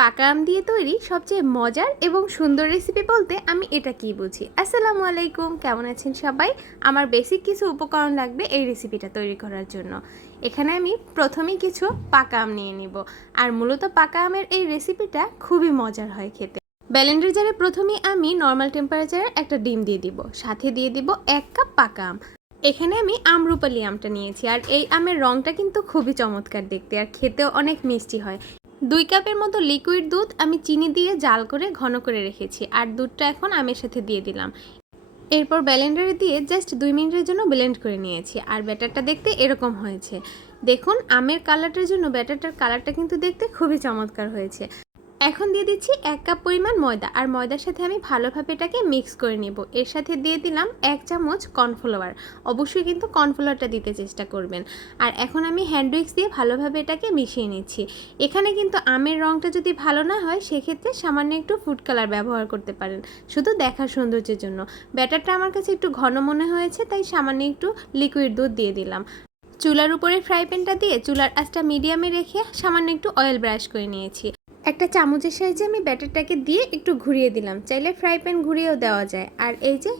পাকা আম দিয়ে তৈরি সবচেয়ে মজার এবং সুন্দর রেসিপি বলতে আমি এটা কি বুঝি। আসসালামু আলাইকুম, কেমন আছেন সবাই? আমার বেসিক কিছু উপকরণ লাগবে এই রেসিপিটা তৈরি করার জন্য। এখানে আমি প্রথমেই কিছু পাকা আম নিয়ে নিব। আর মূলত পাকা আমের এই রেসিপিটা খুবই মজার হয় খেতে। ব্লেন্ডার জারে প্রথমেই আমি নর্মাল টেম্পারেচারে একটা ডিম দিয়ে দিব, সাথে দিয়ে দিব 1 কাপ পাকা আম। এখানে আমি আমরুপালি আমটা নিয়েছি, আর এই আমের রংটা কিন্তু খুবই চমৎকার দেখতে, আর খেতেও অনেক মিষ্টি হয়। 2 কাপের মতো লিকুইড দুধ আমি চিনি দিয়ে জাল করে ঘন করে রেখেছি, আর দুধটা এখন আমের সাথে দিয়ে দিলাম। এরপর ব্লেন্ডারে দিয়ে জাস্ট 2 মিনিটের জন্য ব্লেন্ড করে নিয়েছি, আর ব্যাটারটা দেখতে এরকম হয়েছে। দেখুন, আমের কালারটার জন্য ব্যাটারটার কালারটা কিন্তু দেখতে খুবই চমৎকার হয়েছে। এখন দিয়ে দিচ্ছি 1 কাপ পরিমাণ ময়দা, আর ময়দার সাথে আমি ভালোভাবে এটাকে মিক্স করে নেব। এর সাথে দিয়ে দিলাম 1 চামচ কর্নফ্লাওয়ার। অবশ্যই কিন্তু কর্নফ্লাওয়ারটা দিতে চেষ্টা করবেন। আর এখন আমি হ্যান্ড উইক্স দিয়ে ভালোভাবে এটাকে মিশিয়ে নিচ্ছি। এখানে কিন্তু আমের রঙটা যদি ভালো না হয় সেক্ষেত্রে সামান্য একটু ফুড কালার ব্যবহার করতে পারেন, শুধু দেখার সৌন্দর্যের জন্য। ব্যাটারটা আমার কাছে একটু ঘন মনে হয়েছে, তাই সামান্য একটু লিকুইড দুধ দিয়ে দিলাম। চুলার উপরে ফ্রাই প্যানটা দিয়ে চুলার আঁচটা মিডিয়ামে রেখে সামান্য একটু অয়েল ব্রাশ করে নিয়েছি। একটা চামচের সাহায্যে আমি ব্যাটারটাকে দিয়ে একটু ঘুরিয়ে দিলাম, চাইলে ফ্রাই প্যান ঘুরিয়েও দেওয়া যায়। আর এই যে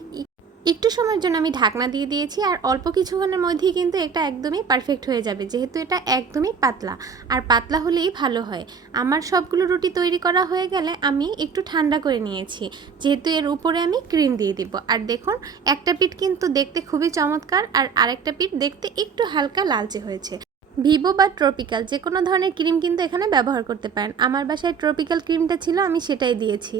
একটু সময়ের জন্য আমি ঢাকনা দিয়ে দিয়েছি, আর অল্প কিছুক্ষণের মধ্যেই কিন্তু এটা একদমই পারফেক্ট হয়ে যাবে, যেহেতু এটা একদমই পাতলা, আর পাতলা হলেই ভালো হয়। আমার সবগুলো রুটি তৈরি করা হয়ে গেলে আমি একটু ঠান্ডা করে নিয়েছি, যেহেতু এর উপরে আমি ক্রিম দিয়ে দিব। আর দেখুন, একটা পিঠ কিন্তু দেখতে খুবই চমৎকার, আর আরেকটা পিঠ দেখতে একটু হালকা লালচে হয়েছে। ভিভো বা ট্রপিক্যাল যে কোনো ধরনের ক্রিম কিন্তু এখানে ব্যবহার করতে পারেন। আমার বাসায় ট্রপিক্যাল ক্রিমটা ছিল, আমি সেটাই দিয়েছি।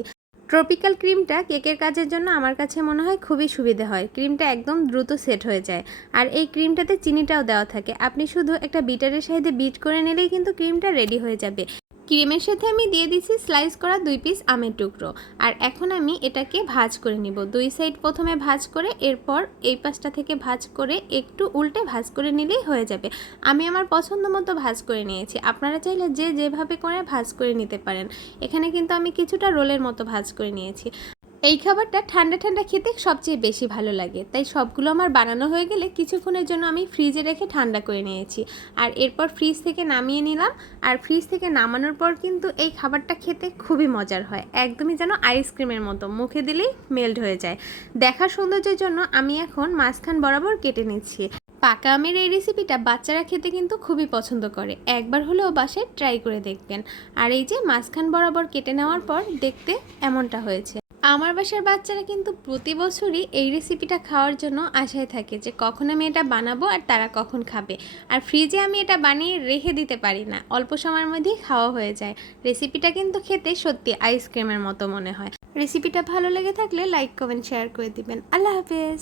ট্রপিক্যাল ক্রিমটা কেকের কাজের জন্য আমার কাছে মনে হয় খুবই সুবিধে হয়। ক্রিমটা একদম দ্রুত সেট হয়ে যায়, আর এই ক্রিমটাতে চিনিটাও দেওয়া থাকে। আপনি শুধু একটা বিটারের সাহায্যে বিট করে নিলেই কিন্তু ক্রিমটা রেডি হয়ে যাবে। ক্রিমের সাথে আমি দিয়ে দিচ্ছি স্লাইস করা 2 পিস আমের টুকরো। আর এখন আমি এটাকে ভাজ করে নিব। 2 সাইড প্রথমে ভাজ করে, এরপর এই পাশটা থেকে ভাজ করে একটু উল্টে ভাজ করে নিলেই হয়ে যাবে। আমি আমার পছন্দ মতো ভাজ করে নিয়েছি, আপনারা চাইলে যে যেভাবে করে ভাজ করে নিতে পারেন। এখানে কিন্তু আমি কিছুটা রোলের মতো ভাজ করে নিয়েছি। এই খাবারটা ঠান্ডা ঠান্ডা খেতে সবচেয়ে বেশি ভালো লাগে, তাই সবগুলো আমার বানানো হয়ে গেলে কিছুক্ষণের জন্য আমি ফ্রিজে রেখে ঠান্ডা করে নিয়েছি। আর এরপর ফ্রিজ থেকে নামিয়ে নিলাম। আর ফ্রিজ থেকে নামানোর পর কিন্তু এই খাবারটা খেতে খুবই মজার হয়, একদমই যেন আইসক্রিমের মতো, মুখে দিলেই মেল্ট হয়ে যায়। দেখার সৌন্দর্যের জন্য আমি এখন মাঝখান বরাবর কেটে নিচ্ছি। পাকা আমের এই রেসিপিটা বাচ্চারা খেতে কিন্তু খুবই পছন্দ করে, একবার হলেও বাসায় ট্রাই করে দেখবেন। আর এই যে মাঝখান বরাবর কেটে নেওয়ার পর দেখতে এমনটা হয়েছে। আমার বাসার বাচ্চারা কিন্তু প্রতি বছরই এই রেসিপিটা খাওয়ার জন্য আশায় থাকে যে কখন আমি এটা বানাবো আর তারা কখন খাবে। আর ফ্রিজে আমি এটা বানিয়ে রেখে দিতে পারি না, অল্প সময়ের মধ্যেই খাওয়া হয়ে যায়। রেসিপিটা কিন্তু খেতে সত্যি আইসক্রিমের মতো মনে হয়। রেসিপিটা ভালো লেগে থাকলে লাইক কমেন্ট শেয়ার করে দিবেন। আল্লাহ হাফেজ।